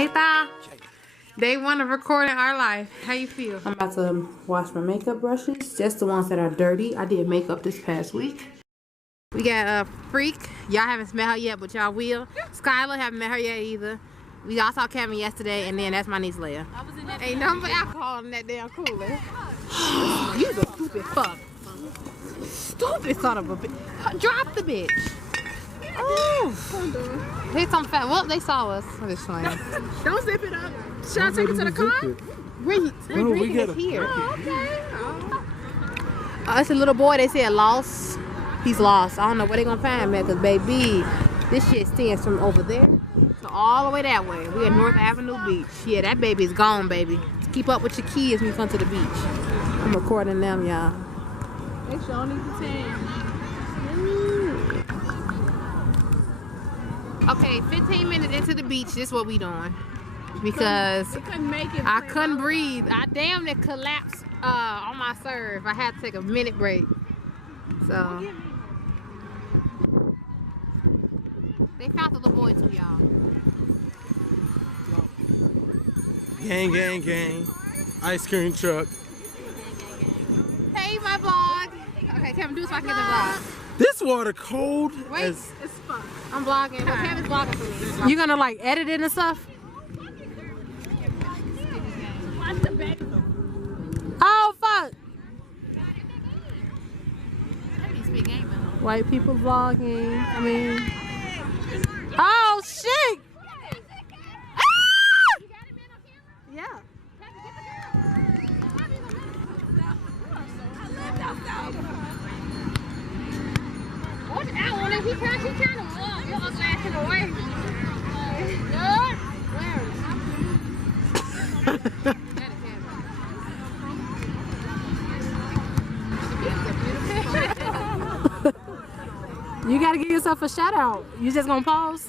Hey, Tha. Day one of recording our life. How you feel? I'm about to wash my makeup brushes, just the ones that are dirty. I did makeup this past week. We got a Freak. Y'all haven't met her yet, but y'all will. Skylar haven't met her yet either. We all saw Kevin yesterday, and then that's my niece Leia. Ain't nothing but alcohol in that damn cooler. You a stupid fuck. Stupid son of a bitch. Drop the bitch. Oh. They some fat. Well, they saw us. Don't zip it up. Should I take it to the car? We're drinking it here. Oh, okay. It's a little boy. They said lost. He's lost. I don't know where they gonna find him at, because baby, this shit stands from over there to all the way that way. We at North Avenue Beach. Yeah, that baby is gone, baby. Keep up with your kids when you come to the beach. I'm recording them, y'all. They sure need to tan. Okay, 15 minutes into the beach, this is what we doing. Because I couldn't breathe. I damn near collapsed on my serve. I had to take a minute break. So they found the little boy too, y'all. Gang, gang, gang. Ice cream truck. Hey, my vlog. Okay, Kevin, do so I can get the vlog. This water cold. Wait, it's fun. I'm vlogging. No, Kevin's vlogging for me. You gonna like edit it and stuff? Oh fuck! White people vlogging. I mean, oh shit! Ah! Yeah. Watch out on him. He trying to walk. You're flashing away. You gotta give yourself a shout out. You just gonna pause?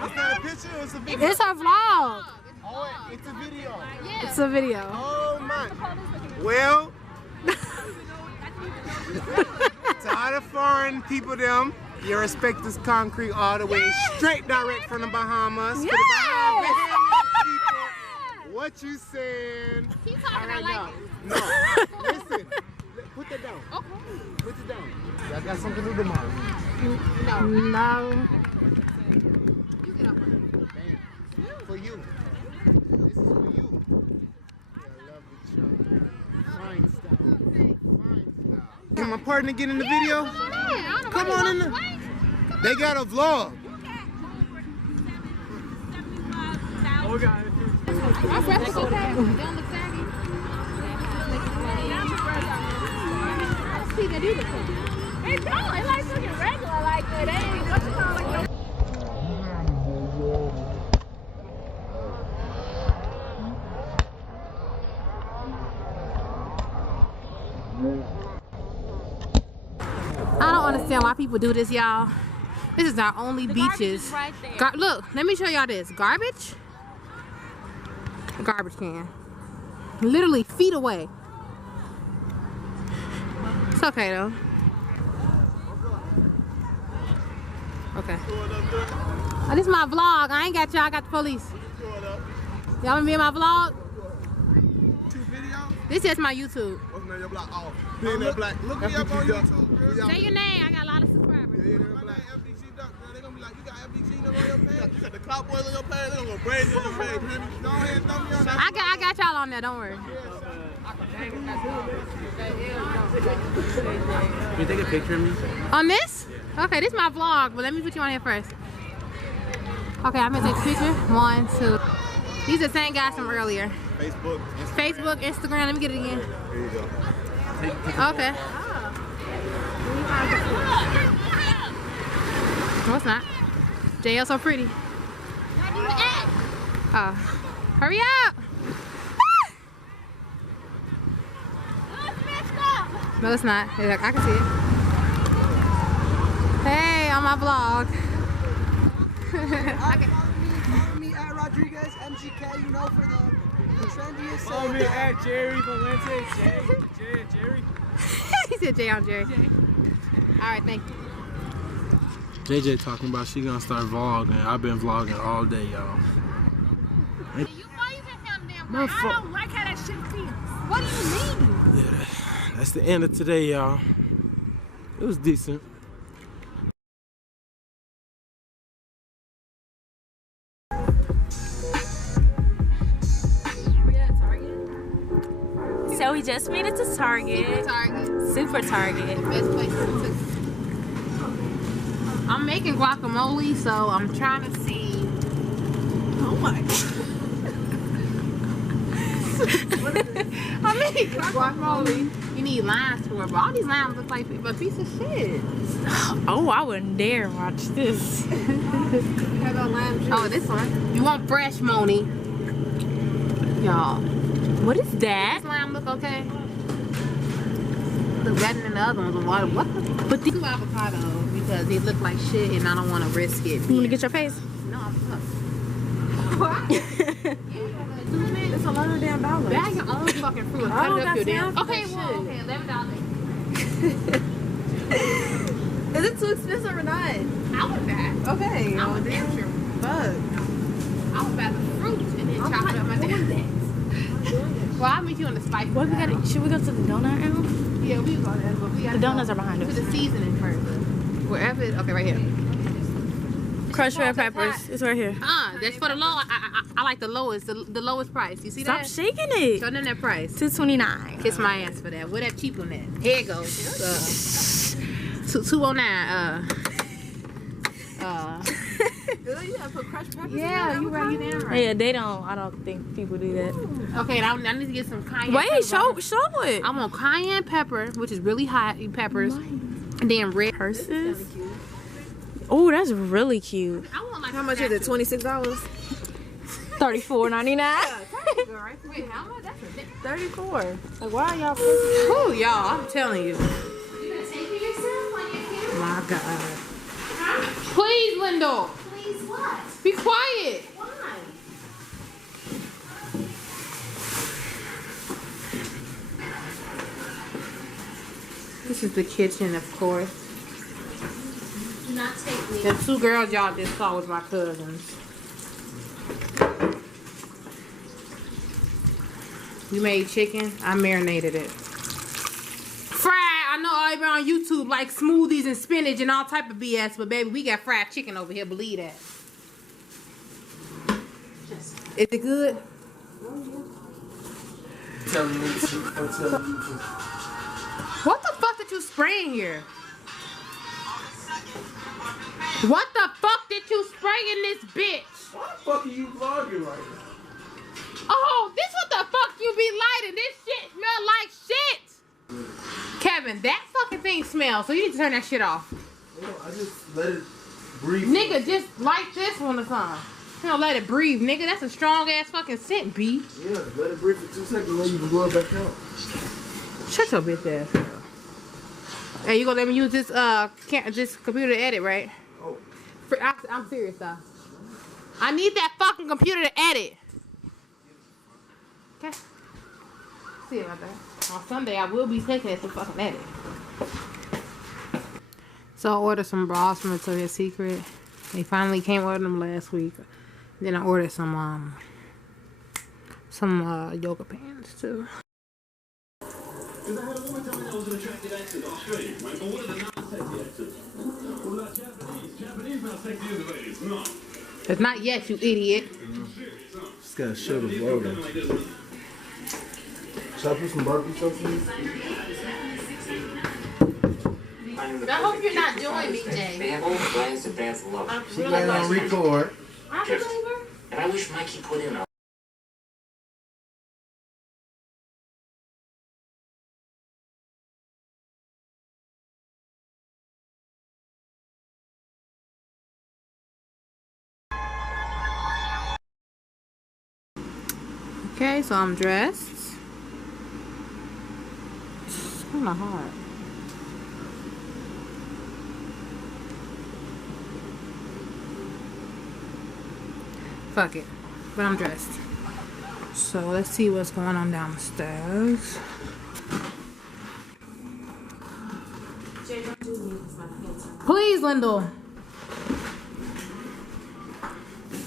It's not a picture, it's a video. It's her vlog. Oh, it's a video. Yeah. It's a video. Oh my. Well, to all the foreign people them, your respect is concrete all the way, straight direct from the Bahamas. Yeah. For the Bahamas people, what you saying? Keep talking, I like it. No, listen, put that down. Okay. Put it down. Y'all got something to do tomorrow. No. No. You get up for you. This is for you. I love the truck. Fine style. Fine style. Can my partner get in the video? Come on in there. They got a vlog. My breath is okay. They don't look saggy. See, they do look good. They don't. They like looking regular like that. They ain't what you call like I don't understand why people do this, y'all. This is our only beaches. right there. Look, let me show y'all this. Garbage? A garbage can. Literally feet away. It's okay though. Okay. Oh, this is my vlog. I ain't got y'all, I got the police. Y'all wanna be in my vlog? This is my YouTube. What's the name of your block? Oh, being that black. Look me up on YouTube, girl. Say your name. I got a lot of subscribers. My name FDG Duck, girl. They gonna be like, you got FDG on your page? You got the Cowboys on your page? They gonna go crazy on your page. Go ahead and throw me on that. I got y'all on there. Don't worry. Can you take a picture of me? On this? Okay, this is my vlog, but let me put you on here first. Okay, I'm gonna take a picture. 1, 2. These are the same guys from earlier. Facebook, Instagram. Let me get it again. Here you go. Okay. No, it's not. JL so pretty. Hurry up! No, it's not. I can see it. Hey, on my vlog. Follow me at Rodriguez MGK, you know, for the trendiest. Follow me at Jerry Valente. Jerry. He said Jay on Jerry. Alright, thank you. JJ talking about she gonna start vlogging. I've been vlogging all day, y'all. I don't like how that shit feels. What do you mean? Yeah, that's the end of today, y'all. It was decent. So we just made it to Target. Super Target. Best place to. I'm making guacamole, so I'm trying to see. Oh my god. I'm making guacamole. You need limes for it, but all these limes look like a piece of shit. Oh, I wouldn't dare watch this. Oh, this one. You want fresh, Moni? Y'all. What is that? This lime look okay? Look better than the other ones. What? But these avocados because they look like shit, and I don't want to risk it. You want to get your face? No, I'm fucked. What? It's $11 Bag your own fucking fruit. I Cut don't it up got your damn. time for Okay, that well, shit. okay, $11. Is it too expensive or not? I would buy. Okay. I would damn sure. Fuck. I would buy the fruit and then chop it up my damn. Well, I'll meet you on the spice. What we got? Should we go to the donut aisle? Yeah, we go there, but we got The donuts are behind to us. the seasoning first. Wherever it, okay, right here. Crushed red peppers. It's right here. That's for the low. I like the lowest, the lowest price. You see Stop that? shaking it. Show them that price. $2.29. Kiss my ass for that. Where that cheap one at? Here it goes. 209. You gotta put crushed peppers Yeah, in you right. You damn right. Yeah, they don't. I don't think people do that. Okay, now I need to get some cayenne. Wait, pepper. show it. I want cayenne pepper, which is really hot peppers, and then red. Purses. Oh, that's really cute. I want like How much is it? $26? $34.99. Wait, how much? That's a 34. Like, why are y'all? Oh, y'all, I'm telling you. My God. Please, Lindell. Please what? Be quiet. Why? This is the kitchen, of course. Do not take me. The two girls y'all just saw was my cousins. We made chicken. I marinated it. Fried. I know everybody on YouTube like smoothies and spinach and all type of BS, but baby, we got fried chicken over here. Believe that. Is it good? What the fuck did you spray in here? What the fuck did you spray in this bitch? Why the fuck are you vlogging right now? Oh, this what the fuck you be lighting? This shit smell like shit. Kevin, that fucking thing smells, so you need to turn that shit off. No, I just let it breathe. Nigga, just light this one or something. You don't let it breathe, nigga. That's a strong ass fucking scent, B. Yeah, let it breathe for 2 seconds, then you can blow it back out. Shut your bitch ass up. Hey, you gonna let me use this this computer to edit, right? Oh. I'm serious though. I need that fucking computer to edit. Okay. See about that. On Sunday, I will be taking it to fucking edit. So I ordered some bras from Victoria's Secret. They finally came order them last week. Then I ordered some yoga pants too. It's not yet, you idiot. Just gotta show the logo. Should I put some barbecue sauce in? I hope you're not doing me, Jay. She got on record. And I wish Mikey put in a Okay, so I'm dressed. It's kind of hot. Fuck it, but I'm dressed. So let's see what's going on downstairs. Please, Lindell.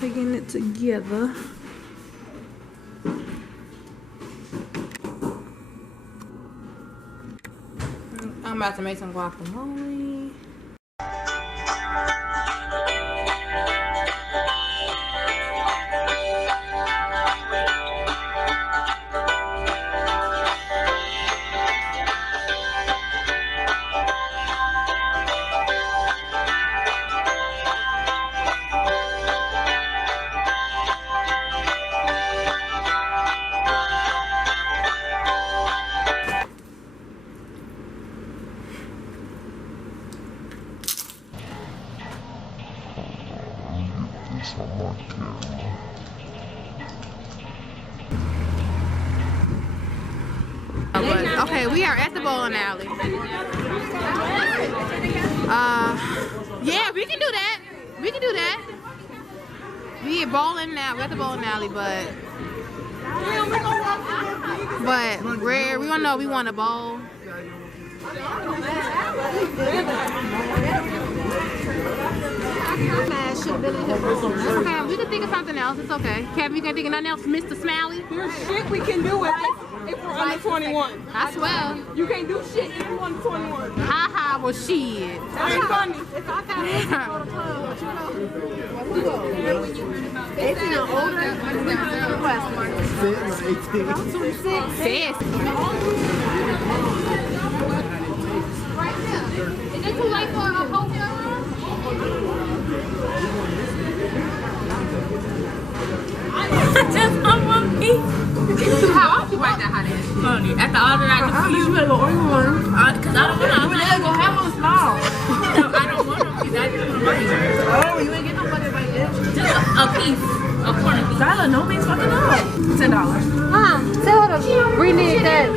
Taking it together. about to make some guacamole. Okay, we are at the bowling alley. Yeah, we can do that. We can do that. We at bowling now. We're at the bowling alley, but we want to know we want to bowl. Okay, we can think of something else. It's okay. Kevin, you can think of nothing else? Mr. Smiley? There's shit we can do with it if we're under 21. I swear. You can't do shit if you're under 21. Haha, well shit. That ain't funny. If I got to go to club, what you know? Who go? 18 or older? What? 26. Yes. Is it too late for a hotel room? Just on one piece. How often you like that hot ass? Honey, at the order I can see you. Better go order one. Cause I don't want to. I'm not gonna have one small. No, I don't want them. I just want to Oh, you ain't get no fucking right there. just a piece, a corner piece. Tyler, no means fucking up. $10. Tell her to renege that.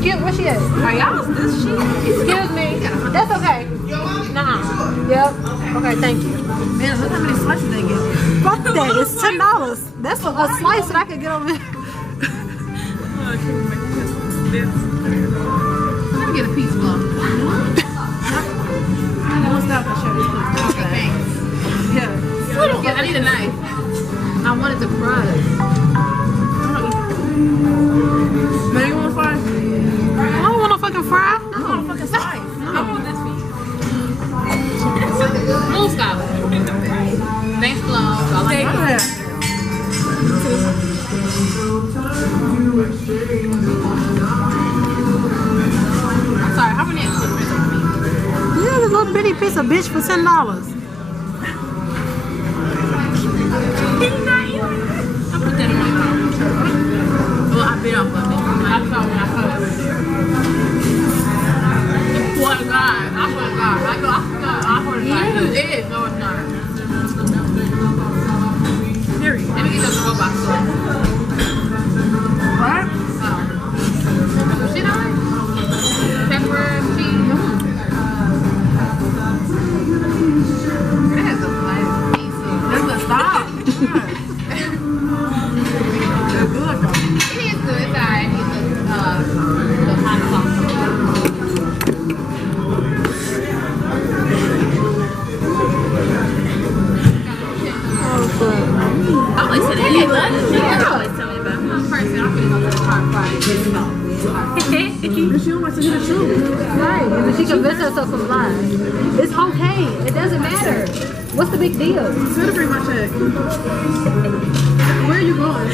Skip, where she at? Are y'all this shit? Excuse me. That's okay. Nuh-uh. Yep. Okay, thank you. Man, look how many slices they get. Fuck that. It's $10. That's a slice that I could get on there. Let me get a piece, Flo. Don't stop the show. Okay, thanks. Yeah. I need a knife. I wanted to fry it. Man, you want to fry? I don't want no fucking fry. I want a fucking slice. I want this piece. Blue Scholar. Thanks, Flo. I like it. I'm sorry, how many extra prints on me? Yeah, this little bitty piece of bitch for $10. I put that in my mouth. Well, I bit off of it. I saw when I saw it. What God? I swear to God. I swear to God. It is. No, it's not. Period. Let me get those robots. Right? Some shit on it? Pepper, cheese. That is a nice piece of. That's a stop. That's good, though. It is good. It's alright. It's the kind of sauce. I always said it. You always tell me about it. I'm person. I'm gonna go to the car Friday. She don't want to hear the truth. Right. And she convinced herself of lies. It's okay. It doesn't matter. What's the big deal? I'm gonna bring my check. Where are you going?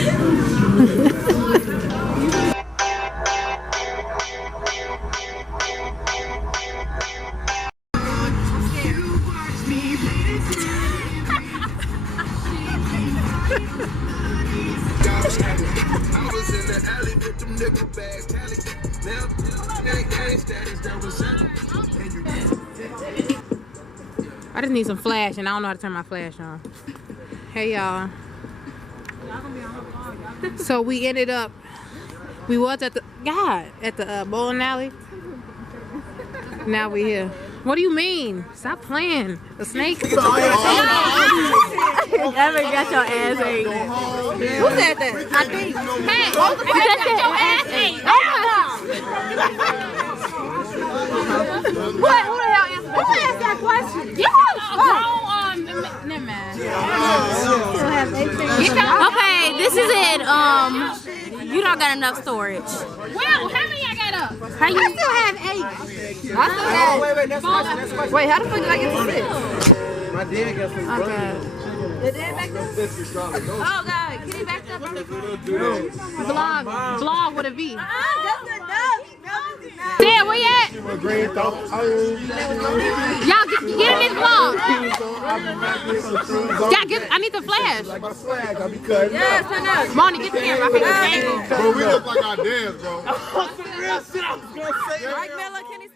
I just need some flash, and I don't know how to turn my flash on. Hey, y'all. So we ended up, we was at the bowling alley. Now we here. What do you mean? Stop playing. The snake. Ever got your ass ate? Who said that? I think. Hey, What? Who the hell answered that? Who asked that question? never mind. Okay, this is it. You don't got enough storage. Wow, how many I got up? How you? I still have 8. Oh, wait, next question, next question. Wait, how the fuck did I get to 6? My dad got some Okay. Your dad back up? Oh, God. Can he back up? Vlog with a V. That's enough. Dad, where you at? Green thumb. Y'all get in this vlog. I need the flash. Like my swag, I'll be cutting Yes, I know. Monty, get the camera. I think it's angle. Bro, we look like our dads, bro. Real shit I was gonna say. Mike Miller, can he